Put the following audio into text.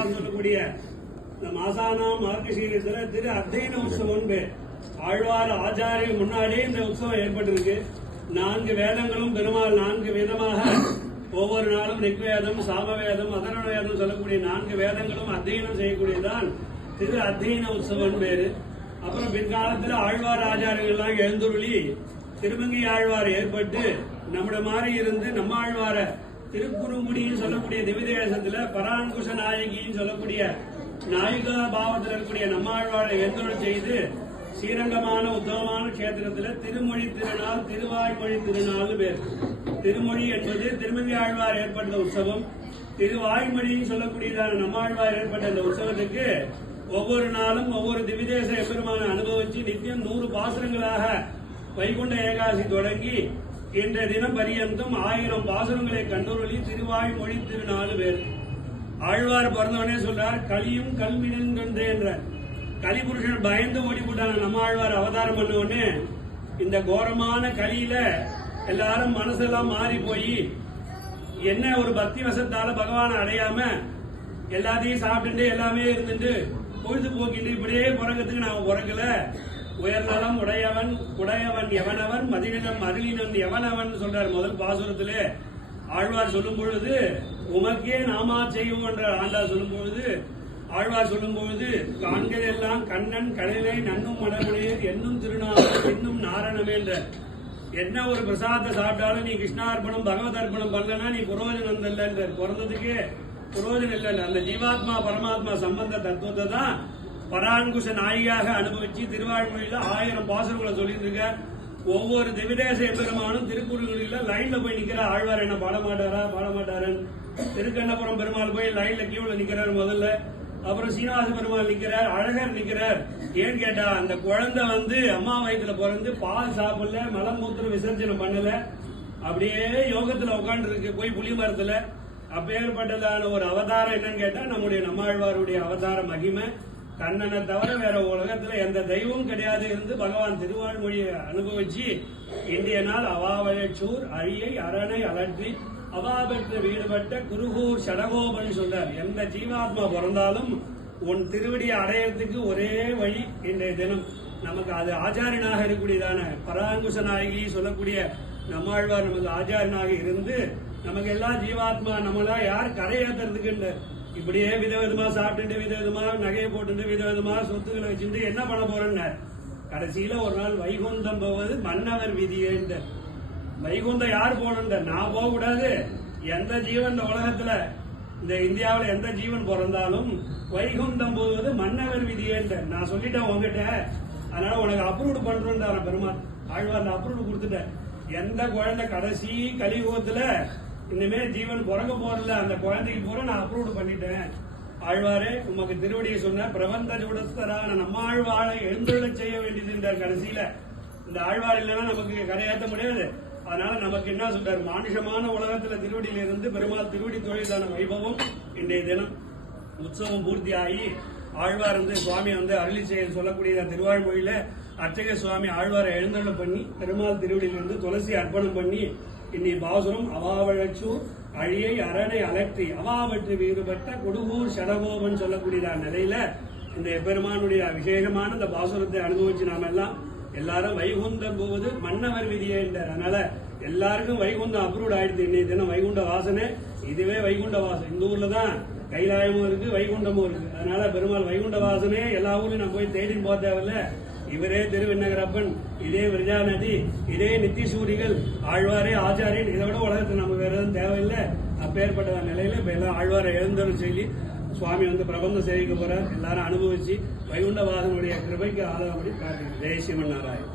மாதம் சொல்லக்கூடிய இந்த மாசானாம் மார்கசீரத்துல திரு அத்தியன உற்சவம் பேர். ஆழ்வார் ஆச்சாரிய முன்னாடியே இந்த உற்சவம் ஏற்பட்டிருக்கு. 4 வேதங்களும் பெருமாள் 4 விதமாக ஒவ்வொரு நாளும் ரிக்வேதம், சாமவேதம், அதர்வண வேதம் சொல்லக்கூடிய 4 வேதங்களும் அத்தியனம் செய்யக்கூடியதான் திரு அத்தியன உற்சவம் பேரு. அப்புறம் பிற்காலத்தில் ஆழ்வார் ஆச்சாரியர்கள்லாம் எழுந்துருளி திருமங்கை ஆழ்வார் ஏற்பட்டு நம்மள மாதிரி இருந்து நம்ம ஆழ்வார திருக்குறுங்குடின்னு சொல்லக்கூடிய திவிதேசத்துல பராங்குஷ நாயகின்னு சொல்லக்கூடிய நாயிகா பாவத்தில் இருக்கக்கூடிய நம்மாழ்வாரை எழுந்துருள் செய்து ஸ்ரீரங்கமான உத்தமமான கஷேத்திரத்துல திருமொழி திருநாள், திருவாய்மொழி திருநாள் பேர். திருமொழி என்பது திருமங்கை ஆழ்வார் ஏற்பட்ட உற்சவம். திருவாய்மொழின்னு சொல்லக்கூடியதான நம்மாழ்வார் ஏற்பட்ட இந்த உற்சவத்துக்கு ஒவ்வொரு நாளும் ஒவ்வொரு திவிதேச எம்பெருமான அனுபவிச்சு நித்தியம் 100 பாசுரங்களாக வைகுண்ட ஏகாசி தொடங்கி இன்றைய தினம் பரியந்தம் 1000 பாசுரங்களை கண்டுருளி திருவாய்மொழி திருநாள் பேர். ஆழ்வார் பிறந்தவனே சொல்றார், கலியும் கல்வினே என்ற கலிபுருஷன் பயந்து ஓடி போட்டான நம்ம ஆழ்வார் அவதாரம் பண்ண உடனே இந்த கோரமான கலியில எல்லாரும் மனசெல்லாம் மாறி போய் என்ன ஒரு பக்தி வசத்தால பகவானை அடையாம எல்லாத்தையும் சாப்பிட்டு எல்லாமே இருந்துட்டு பொழுது போக்கிட்டு இப்படியே பிறக்கிறதுக்கு நாம பிறக்கல. உயர்நலம் உடையவன் எவனவன், மதிநலம் அருளினன் எவனவன் சொல்றார் முதல் பாசுரத்திலே. ஆழ்வார் சொல்லும் பொழுது உமக்கே நாமா செய்வோம் என்ற ஆண்டார் சொல்லும் பொழுது ஆழ்வார் சொல்லும் பொழுது காண்கள் எல்லாம் கண்ணன் கடலை நன்னும் மடமுடையர் என்னும் திருநாமம் இன்னும் நாரணமே என்ற என்ன ஒரு பிரசாதத்தை சாப்பிட்டாலும் நீ கிருஷ்ணார்ப்பணம் பகவத் அர்ப்பணம் பண்ணலன்னா நீ புரோஜனம் இல்லைன்ற பிறந்ததுக்கே புரோஜனம் இல்லை. அந்த ஜீவாத்மா பரமாத்மா சம்பந்த தத்துவத்தை தான் பராங்குஷ நாயிகாக அனுபவிச்சு திருவாழ்மொழியில 1000 பாசுரங்களை சொல்லிட்டு இருக்க. ஒவ்வொரு திவிதேச எம்பெருமானும் திருக்குறளில லைன்ல போய் நிக்கிற. ஆழ்வார் என்ன பாடமாட்டாரன் திருக்கண்ணபுரம் பெருமாள் போய் லைன்ல கியூல நிக்கிறார் முதல்ல. அப்புறம் சீனிவாச பெருமாள் நிக்கிறார், அழகர் நிக்கிறார். ஏன்னு கேட்டா அந்த குழந்தை அம்மா வயிற்றுல பிறந்து பால் சாப்பிடல, மலமூத்திர விசர்ஜனம் பண்ணல, அப்படியே யோகத்துல உட்காந்து இருக்கு போய் புலி மரத்துல. அப்பேற்பட்டதான ஒரு அவதாரம் என்னன்னு கேட்டா நம்முடைய நம்மாழ்வாருடைய அவதார மகிமை. கண்ணனை தவிர வேற உலகத்துல எந்த தெய்வம் கிடையாது இருந்து பகவான் திருவாழ்மொழியை அனுபவிச்சு இந்திய நாள் அவாவழச்சூர் அழியை அரணை அலற்றி அவாபெற்ற வீடுபட்ட குருகூர் சடகோபன் சொல்றார். எந்த ஜீவாத்மா பிறந்தாலும் உன் திருவடியை அடையறதுக்கு ஒரே வழி இன்றைய தினம். நமக்கு அது ஆச்சாரியனாக இருக்கக்கூடியதான பராங்குஷ நாயகி சொல்லக்கூடிய நம்மாழ்வார் நமக்கு ஆச்சாரியனாக இருந்து நமக்கு எல்லா ஜீவாத்மா நம்மளா யார் கரையேற்றுறதுக்கு இப்படியே விதவிதமா சாப்பிட்டு விதவிதமா நகையை போட்டு விதவிதமா சொத்துக்களை வச்சுட்டு என்ன பண்ண போறேன்னு கடைசியில ஒரு நாள் வைகுந்தம் போவது மன்னவர் விதியே. வைகுந்தம் யார் போகணும்? நான் போக கூடாது. எந்த ஜீவன் இந்த உலகத்துல இந்த இந்தியாவில் எந்த ஜீவன் பிறந்தாலும் வைகுந்தம் போவது மன்னவர் விதியே. நான் சொல்லிட்டேன் உங்ககிட்ட, அதனால உனக்கு அப்ரூவ் பண்றேன் பெருமாள். ஆழ்வார் அப்ரூவ் கொடுத்துட்டேன். எந்த குழந்தை கடைசி கலியுகத்துல இனிமே ஜீவன் பிறக்க போறல அந்த குழந்தைக்கு போற நான் அப்ரூவ் பண்ணிட்டேன். ஆழ்வாரே உமக்கு திருவடியை சொன்ன பிரபந்த ஜுடஸ்தரான நம்ம ஆழ்வாரை எழுந்துள்ள செய்ய வேண்டியது கடைசியில. இந்த ஆழ்வார் இல்லைன்னா நமக்கு கரையாற்ற முடியாது. அதனால நமக்கு என்ன சொல்றாரு, மானுஷமான உலகத்துல திருவடியில இருந்து பெருமாள் திருவடி தொழிலான வைபவம் இன்றைய தினம் உற்சவம் பூர்த்தி ஆகி ஆழ்வார் சுவாமி அருளி செய்ய சொல்லக்கூடிய திருவாழ்மொழியில அர்ச்சக சுவாமி ஆழ்வாரை எழுந்தருள பண்ணி பெருமாள் திருவடியிலிருந்து துளசி அர்ப்பணம் பண்ணி இன்னி பாசுரம் அவாவழச்சூர் அழியை அரணை அலற்றி அவாவற்று வீறுபட்ட கொடுகூர் சடகோபன் சொல்லக்கூடியதான நிலையில இந்த பெருமானுடைய விசேஷமான இந்த பாசுரத்தை அனுபவிச்சு நாம எல்லாரும் வைகுந்தம் போவது மன்னவர் விதியே என்றார். அதனால எல்லாருக்கும் வைகுண்டம் அப்ரூவ் ஆயிடுது. இன்னைக்கு தினம் வைகுண்ட வாசனை, இதுவே வைகுண்ட வாசனை. இந்த ஊர்ல தான் கைலாயமும் இருக்கு, வைகுண்டமும் இருக்கு. அதனால பெருமாள் வைகுண்ட வாசனே எல்லா ஊர்லயும் நான் போய் தேடி போக தேவையில்ல. இவரே திருவிண்ணகரப்பன், இதே விரஜா நதி, இதே நித்திசூரிகள், ஆழ்வாரே ஆச்சாரியன், இதை விட உலகத்தில் நம்ம வேற எதுவும் தேவையில்லை. அப்பேற்பட்ட நிலையில இப்ப எல்லாம் ஆழ்வாரை எழுந்தருள் செய்தி சுவாமி பிரபந்தம் சேவிக்க போறார். எல்லாரும் அனுபவிச்சு வைகுண்ட வாசனுடைய கிருபைக்கு ஆதரவுபடி பிரார்த்திக்கிறேன். ஜெய் ஸ்ரீமன் நாராயண்.